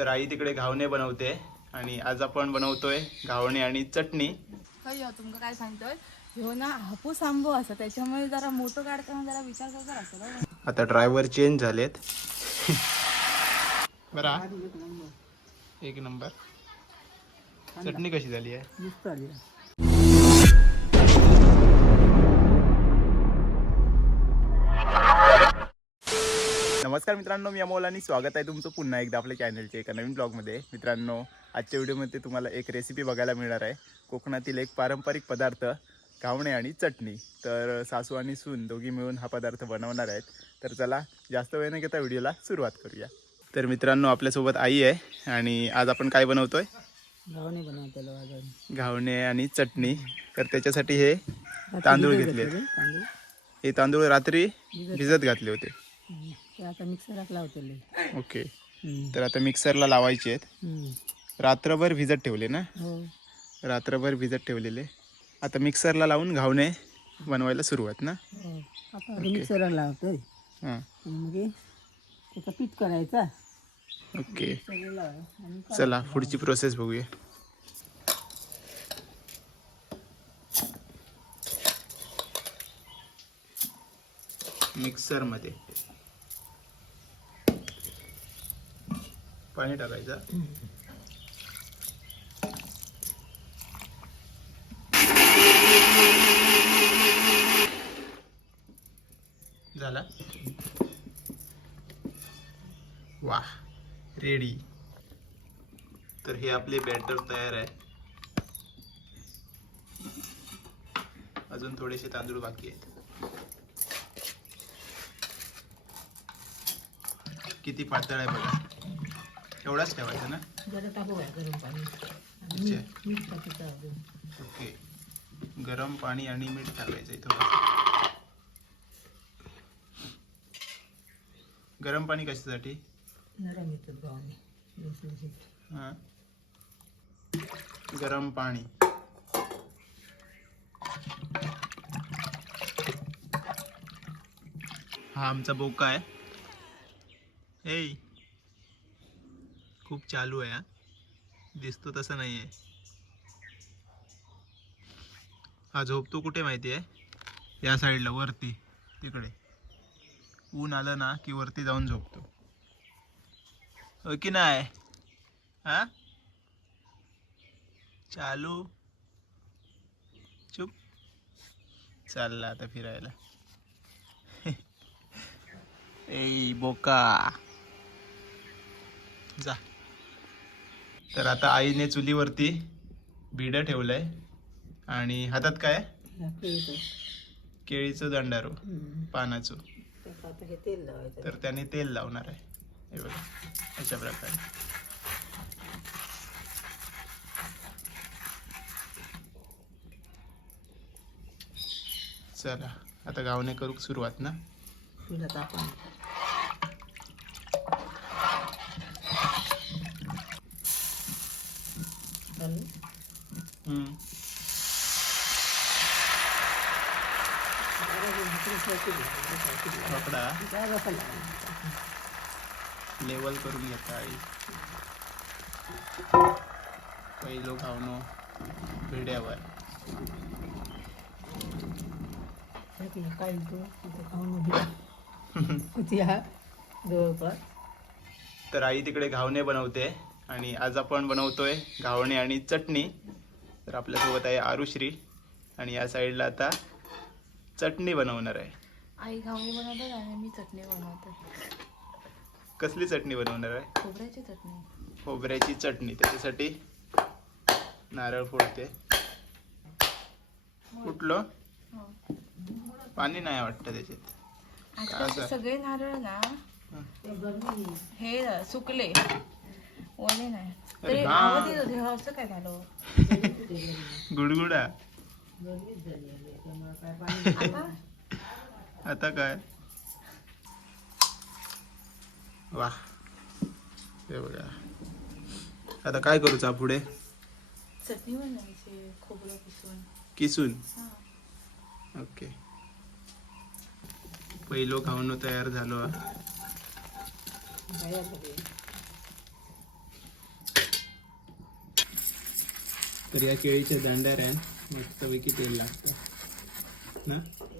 तर आई तिकडे घावणे बनवते आणि आज आपण बनवतोय घावणे आणि चटणी. काय हो, तुमका काय सांगतोय? ह्यो ना हापूस आंबो असा त्याच्यामुळे जरा मोठं काढताना जरा विचार करता. आता ड्रायव्हर चेंज झालेत. बरा? एक नंबर. चटणी कशी झाली आहे. नमस्कार मित्रांनो मी अमोल आणि स्वागत आहे तुमचं पुन्हा एकदा आपल्या चॅनलच्या एका नवीन ब्लॉगमध्ये मित्रांनो आजच्या व्हिडिओमध्ये तुम्हाला एक रेसिपी बघायला मिळणार आहे. कोकणातील एक पारंपरिक पदार्थ घावणे आणि चटणी. तर सासू आणि सून दोघी मिळून हा पदार्थ बनवणार आहेत. तर चला जास्त वेळ न घेता व्हिडिओला सुरुवात करूया. तर मित्रांनो आपल्यासोबत आई आहे आणि आज आपण काय बनवतोय? बनवतेलं वाजवून घावणे आणि चटणी. तर त्याच्यासाठी हे तांदूळ घेतले. हे तांदूळ रात्री भिजत घातले होते. आता मिक्सरात लावतले ओके. तर आता मिक्सरला लावायचे आहेत. रात्रभर भिजत ठेवले ना? हो. रात्रभर भिजत ठेवलेले. आता मिक्सरला लावून घावणे बनवायला सुरुवात ना? हो. आधी मिक्सरला लावतोय. त्याचा पीठ करायचा. ओके. चला पुढची प्रोसेस बघूया. मिक्सरमध्ये. पाणी टाकायचं. झाला. वा रेडी. तर हे आपले बॅटर तयार आहे. अजून थोडेसे तांदूळ बाकी आहेत. किती पातळ आहे बघा. एवढाच ठेवायचा ना? जरा टाकू बाय गरम पाणी. आणि अच्छा. मीठ मीठ टाकायचं अजून. ओके. गरम पाणी आणि मीठ टाकायचं थोडं गरम पाणी कशासाठी? नरम गावाने हां. गरम पाणी. हा आमचा बोका आहे. ए खूप चालू आहे हा. दिसतो तसं नाही आहे. हा झोपतो कुठे माहिती आहे? या साईडला वरती तिकडे. ऊन आलं ना की वरती जाऊन झोपतो. हो की नाही? हा? चालू. चुप. चालला आता फिरायला. ए बोका. जा. तर आता आईने चुलीवरती बिडं आहे आणि हातात काय? केळीचं दंडारू पानाचं. तर त्याने तेल लावणार आहे. हे बघा अशा प्रकारे. चला आता गावणे करू सुरुवात ना. हम्म. पकडा लेवल करून घेता आई. पहिलो घावणो भिड्यावर काय जवळपास. तर आई तिकडे घावणे बनवते. आणि आज आपण बनवतोय घावणे आणि चटणी. तर आपल्यासोबत आहे आरुश्री आणि या साईडला आता चटणी बनवणार आहे. आई घावणी बनवतात आणि मी चटणी बनवते. कसली चटणी बनवणार आहे? खोबऱ्याची चटणी. खोबऱ्याची चटणी. त्याच्यासाठी नारळ फोडते. कुठलं? हो. पाणी नाही वाटतं त्याच्यात. असं? सगळे नारळ ना हे सुकले. ओले नाही. तरी अरे आवाज हा. येत होते, "हा, असं काय झालं? गुडगुडा. आता आता काय? वा. हे बघा. आता काय करूचा पुढे? चटणी बनवायची खोबरं किसून. किसून? हा. ओके. पहिलो खाऊन तयार झालो. हा. तर या केळीच्या दांड्याऱ्यान मस्तपैकी तेल लागतं. ना?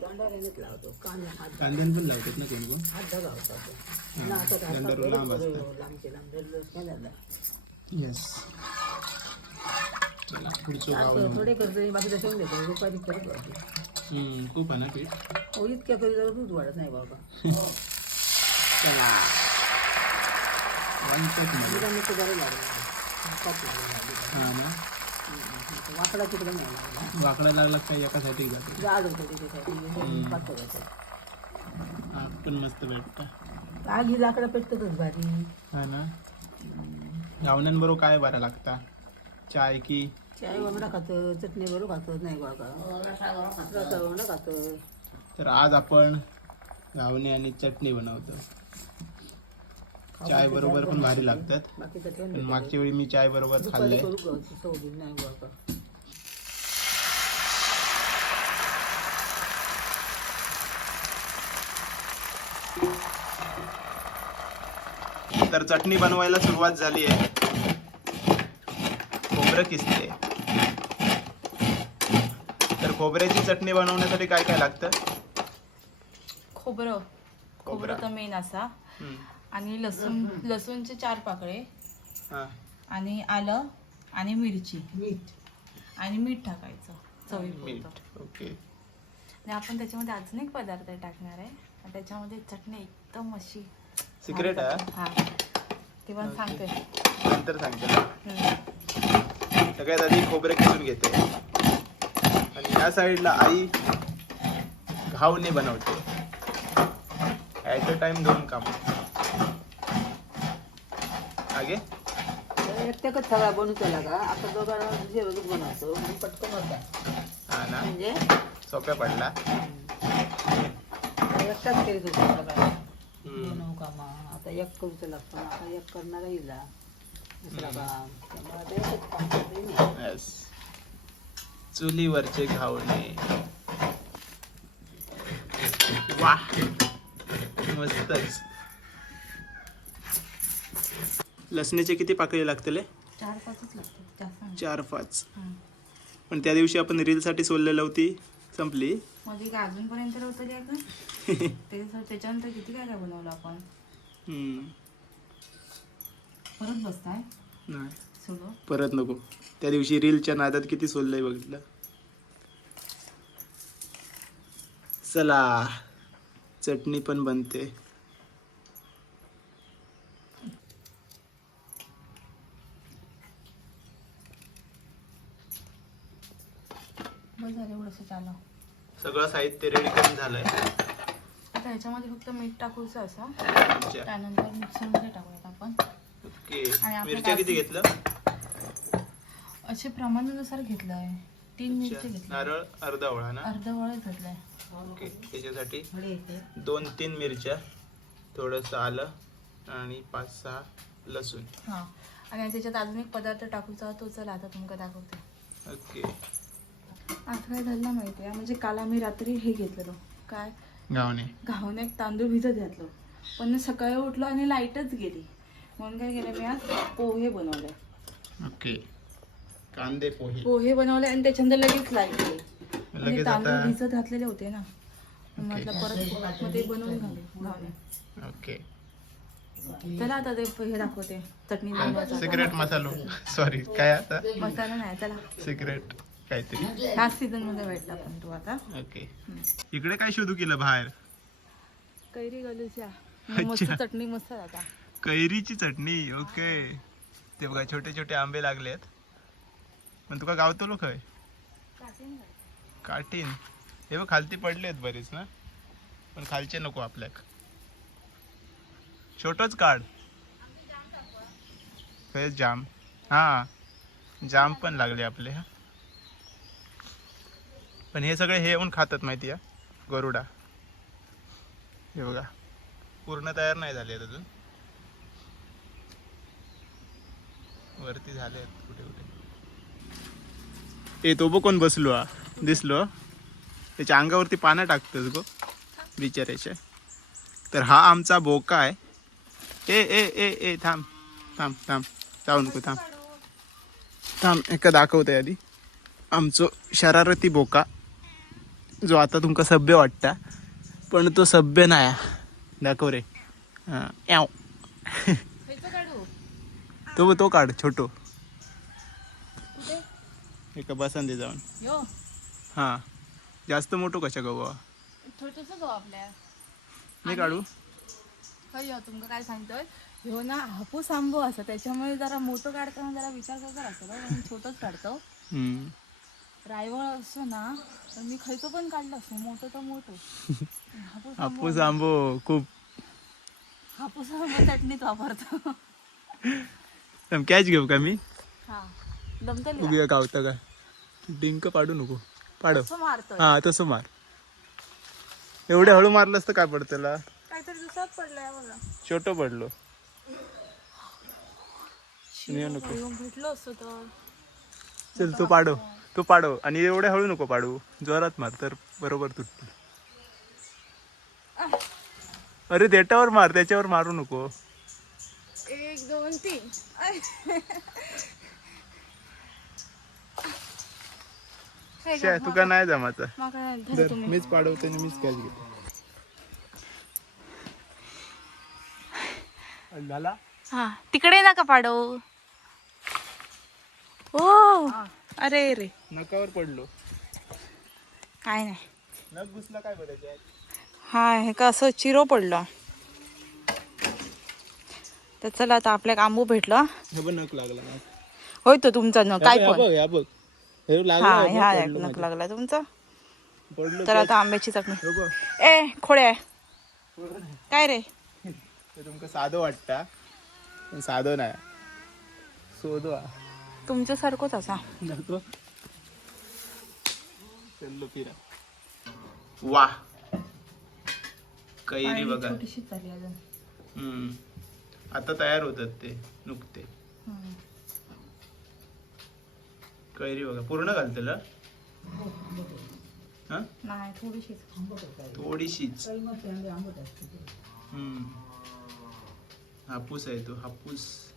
दांडाऱ्यानेच लावतो कांद्यान पण लावतात ना कोण कोण? हात दगावतात ना आता दंडारू लांब असतं येस चला पुढचं गाव असं थोडे करतो बाकी ठेवून देतो दुपारी करत राहते. हम्म, खूप आहे ना पीठ? हो इतक्या कधी जर दूध वाढत नाही बाबा. चला. वनमध्ये हा ना? वाकडा तिकडे नाही लागला वाकडा लागला काय जाते? जाड होतं पातळ होतं आग पण मस्त भेटतं. आगी लाकडा पेटतच भारी. हा ना? गावण्यांबरोबर काय बरं लागता? चाय की? चाय वांगडा खातं चटणी बरोबर खातं नाही बाबा. रसा वांगडा खातं. तर आज आपण गावणे आणि चटणी बनवतो. चाय बरोबर पण भारी लागतात. पण. मागच्या वेळी मी चाय बरोबर खाल्ले. तर चटणी बनवायला सुरुवात झाली आहे. खोबरं किसते तर खोबऱ्याची चटणी बनवण्यासाठी काय काय लागतं? खोबरं. खोबरं. तर मेन असा. आणि लसूण लसूणचे चार पाकळे. हा. आणि आलं आणि मिरची. मीठ. आणि मीठ टाकायचं चवीपुरतं. मीठ ओके. आणि आपण त्याच्यामध्ये अजून एक पदार्थ टाकणार आहे. आणि त्याच्यामध्ये चटणी एकदम अशी सिक्रेट आहे हा? ते पण सांगते. नंतर सांगते. ना हम्म. सगळ्यात आधी खोबरं किसून घेते. आणि या साईडला आई घावणे बनवते. ॲट अ टाइम दोन काम. आगे एकट्याकच सगळा बनवतो लागा आता दोघांना जेवण बनवतो. पटकन होता हा ना. म्हणजे? सोप्या पडला. एकटाच करीत होतो सगळा. बनवू कामा आता एक करूचं लागतं आता एक करणारा दुसरा काम त्यामुळे आता एकच काम करते मी. Yes. चुलीवरचे घावणे. वा मस्तच. लसणीचे किती पाकळी लागतले चार पाचच नाही. चार पाच. पण त्या दिवशी आपण रीलसाठी सोललेलं होती संपली. मध्ये काय अजूनपर्यंत होतं ते अजून ते त्याच्यानंतर किती काय काय बनवलं आपण? हम्म. परत बसताय? नाही. सोडू परत नको. त्या दिवशी रीलच्या नादात किती सोललंय बघितलं. चला चटणी पण बनते. बस झालं एवढंसं चालू. सगळं साहित्य रेडी करून झालंय. आता ह्याच्यामध्ये फक्त मीठ टाकूचं असं. अच्छा. त्यानंतर मिक्सरमध्ये टाकूयात आपण. ओके. आणि आपलं मिरच्या किती घेतलं? असे प्रमाणानुसार घेतलं आहे तीन मिरची घेतली नारळ अर्धा वळा ना? अर्ध वळच घेतलंय. ओके. त्याच्यासाठी दोन तीन मिरच्या थोडंसं आलं आणि पाच सहा लसूण. हां. आणि त्याच्यात अजून एक पदार्थ टाकूचा तो चला आता तुमका दाखवते. ओके. आज काय झालं माहिती आहे. म्हणजे काल आम्ही रात्री हे घेतलेलो. काय? गावणे घाऊन एक तांदूळ भिजत घातलो. पण सकाळी उठलो आणि लाईटच गेली. म्हणून काय केलं मी आज? पोहे बनवले. ओके. कांदे पोहे. पोहे बनवले आणि त्याच्यानंतर लगेच लाइट गेली. तांदूळ भिजत घातलेले होते ना. म्हटलं परत ते बनवून घाले घावणे ओके. चला आता ते हे दाखवते. चटणी सिक्रेट मसालो. सॉरी काय आता? मसाला नाही चला. सिक्रेट काहीतरी. ह्याच सीझनमध्ये भेटला पण तू आता. ओके इकडे काय शोधू केलं बाहेर? कैरी गलूच्या. मस्त. चटणी मस्त आता. कैरीची चटणी ओके ते बघा छोटे छोटे आंबे लागलेत. पण तुका गावतो लोक खय? काटीन. हे बघ खालती पडलेत बरेच ना? पण खालचे नको आपल्याक. छोटच काढ. खय जाम. हा. जाम पण लागले आपले हा. पण हे सगळे हे येऊन खातात माहिती आहे गरुडा. हे बघा. पूर्ण तयार नाही झाले आहेत अजून. वरती झाले आहेत कुठे कुठे? ए तो बो कोण बसलो हा. दिसलो त्याच्या अंगावरती पानं टाकतोस गो बिचाऱ्याच्या तर हा आमचा बोका आहे. ए ए ए ए थांब थांब थांब. जाऊ नको थांब. थांब एका दाखवते आधी. आमचो शरारती बोका. जो आता तुमका सभ्य वाटता पण तो सभ्य नाही हा. दाखव रे. हां याव. तो तो काढ छोटो. एका बसान दे जाऊन. यो. हां. जास्त मोठो कशा आपल्या. मी काढू? यो तुमका काय सांगतोय? ह्यो ना हापूस आंबो असा त्याच्यामुळे जरा मोठं काढताना जरा विचार करता असतो छोटंच काढतो. रायवळ असतो ना तर मी खयचो पण काढलं असतो मोठं तर मोठं. हापूस आंबो खूप. हापूस आंबो चटणीत वापरतो. कॅच घेऊ का मी? उभी गावता का? डिंक पाडू नको. असं मारतोय. हा तसं मार. एवढे हळू मारलंस तर काय पडतं त्याला? छोटं पडलो. भेटलो असतो तर. चल तू पाडव. तू पाडव. आणि एवढे हळू नको पाडू. जोरात मार तर बरोबर तुटतील. अरे देटावर मार त्याच्यावर मारू नको. एक दोन तीन. तुका नाही जमाचा मीच पाडवते आणि मीच कॅच घेतो. झाला? हा तिकडे नका पाडव. ओ. अरे रे. नकावर पडलो. काय नाही. नख घुसला काय बरं हा हे का असं चिरो पडलं. तर चला आता आपल्या आंबू भेटलं. हे नख लागला होय तो तुमचा न काय पण. बघ या बघ. हे लागला हा हे बघ, ह्या पडलो नक माझ्या. लागला तुमचा. पडलो तर आता आंब्याची चटणी. हे बघ. ए खोड्या. काय रे? तुमका साधं वाटता. पण साधं नाही. तुमच्या सारखंच असा. वा. कैरी बघा. छोटीशीच झाली अजून. हम्म. आता तयार होतात ते नुकते. हम्म. कैरी बघा. पूर्ण घालतेला हा? नाही थोडीशीच. थोडीशीच. हम्म. हापूस आहे तो हापूस.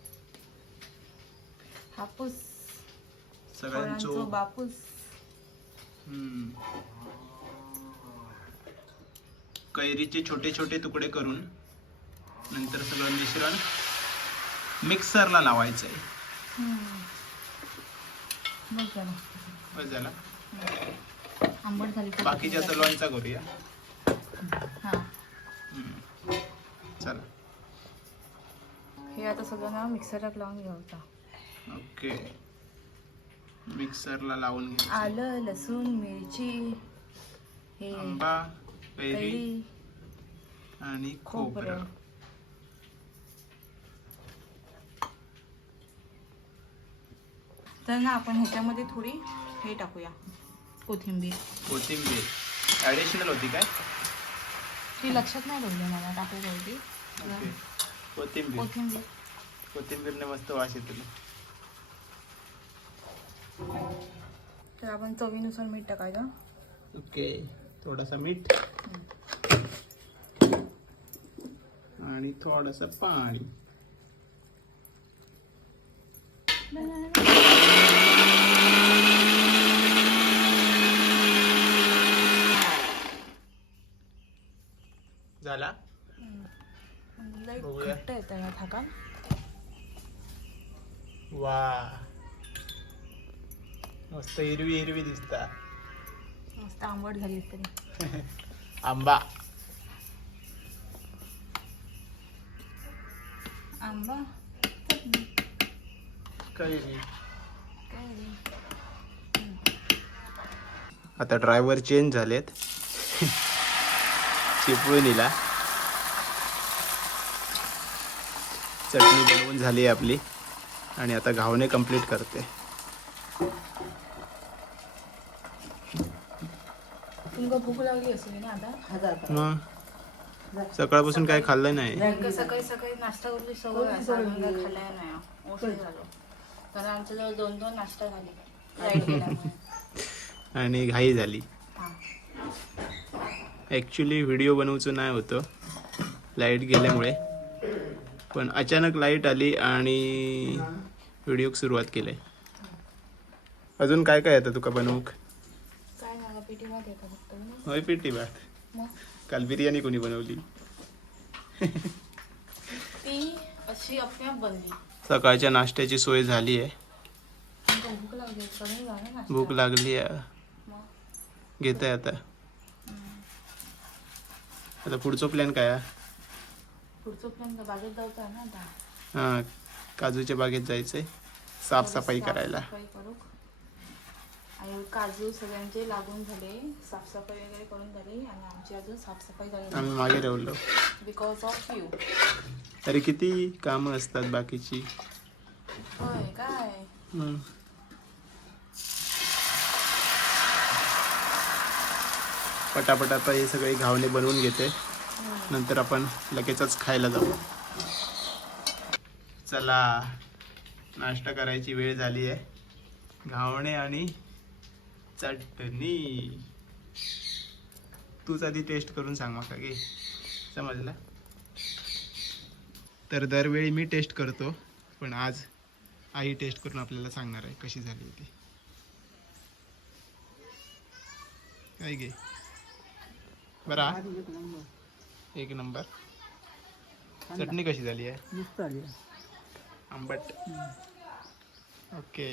हापूस. सगळ्यांचो फळांचो बापूस. हम्म. कैरीचे छोटे छोटे तुकडे करून नंतर सगळं मिश्रण मिक्सरला लावायचं आहे बस झाला. आंबट झाली खूप. बाकीच्या लोणचा करूया. हा. हम्म. चला. हे आता सगळं ना मिक्सरला लावून घ्यायचा ओके. मिक्सरला लावून घ्यायचं. आलं लसूण मिरची हे आंबा कैरी कैरी आणि खोबरं. तर ना आपण ह्याच्यामध्ये थोडी हे टाकूया कोथिंबीर. कोथिंबीर. ॲडिशनल होती काय? ती लक्षात नाही ठेवली मला टाकायची होती कोथिंबीर. कोथिंबीर. कोथिंबीरने मस्त वास येतो तर आपण चवीनुसार मीठ टाकायचं. ओके थोडासा मीठ. आणि थोडस पाणी. झाला? बघूया. येतं थाका वा. मस्त हिरवी हिरवी दिसता. मस्त आंबट झाली तरी. आंबा. आंबा. कैरी आता ड्रायव्हर चेंज झालेत. चिपळूणीला. चटणी बनवून झाली आहे आपली. आणि आता घावणे कंप्लीट करते. तुमका भूक लागली असेल ना आता? हजार करा. मग? सकाळपासून काय खाल्लं नाही? सकाळी सकाळी नाश्ता करून सवय आहे. साधारण काय खाल्लाय नाही झालो. कारण जवळ दोन दोन नाश्ता झाले. लाइट गेल्यामुळे. आणि घाई झाली. हा. ॲक्च्युली व्हिडिओ बनवूचं नाही होतं. लाइट गेल्यामुळे. पण अचानक लाइट आली आणि व्हिडिओ सुरुवात केली. अजून काय काय येतं तुका बनवूक? काय झालं पेटीमध्ये येतं. होय पिठी भात. काल बिर्याणी कोणी बनवली? ती अशी आपल्या बनली सकाळच्या नाश्त्याची सोय झाली आहे. भूक लागली आहे घेत आहे. आता. आता पुढचं प्लॅन काय आहे? पुढचं प्लॅन बागेत ना हां काजूच्या बागेत जायचंय. साफसफाई करायला. आणि काजू सगळ्यांचे लागून झाले साफसफाई वगैरे करून झाली आणि आमची अजून साफसफाई झाली आम्ही मागे राहिलो. बिकॉज ऑफ यू तरी किती कामं असतात बाकीची? होय काय? हम्म. पटापट आता हे सगळे घावणे बनवून घेते. नंतर आपण लगेचच खायला जाऊ. चला नाश्ता करायची वेळ झाली आहे. घावणे आणि चटणी. तूच आधी टेस्ट करून सांग माका की. समजला? तर दरवेळी मी टेस्ट करतो पण आज आई टेस्ट करून आपल्याला सांगणार आहे कशी झाली होती. काय गे. बरं एक नंबर. चटणी कशी झाली आहे? आंबट. ओके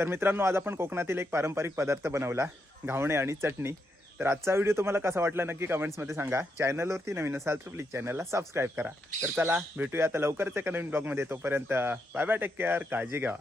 तर मित्रांनो आज आपण कोकणातील एक पारंपरिक पदार्थ बनवला घावणे आणि चटणी. तर आजचा व्हिडिओ तुम्हाला कसा वाटला नक्की कमेंट्समध्ये सांगा. चॅनलवरती नवीन असाल तर प्लीज चॅनलला सबस्क्राईब करा. तर चला भेटूया आता लवकरच एका नवीन ब्लॉगमध्ये तोपर्यंत बाय बाय टेक केअर काळजी घ्या.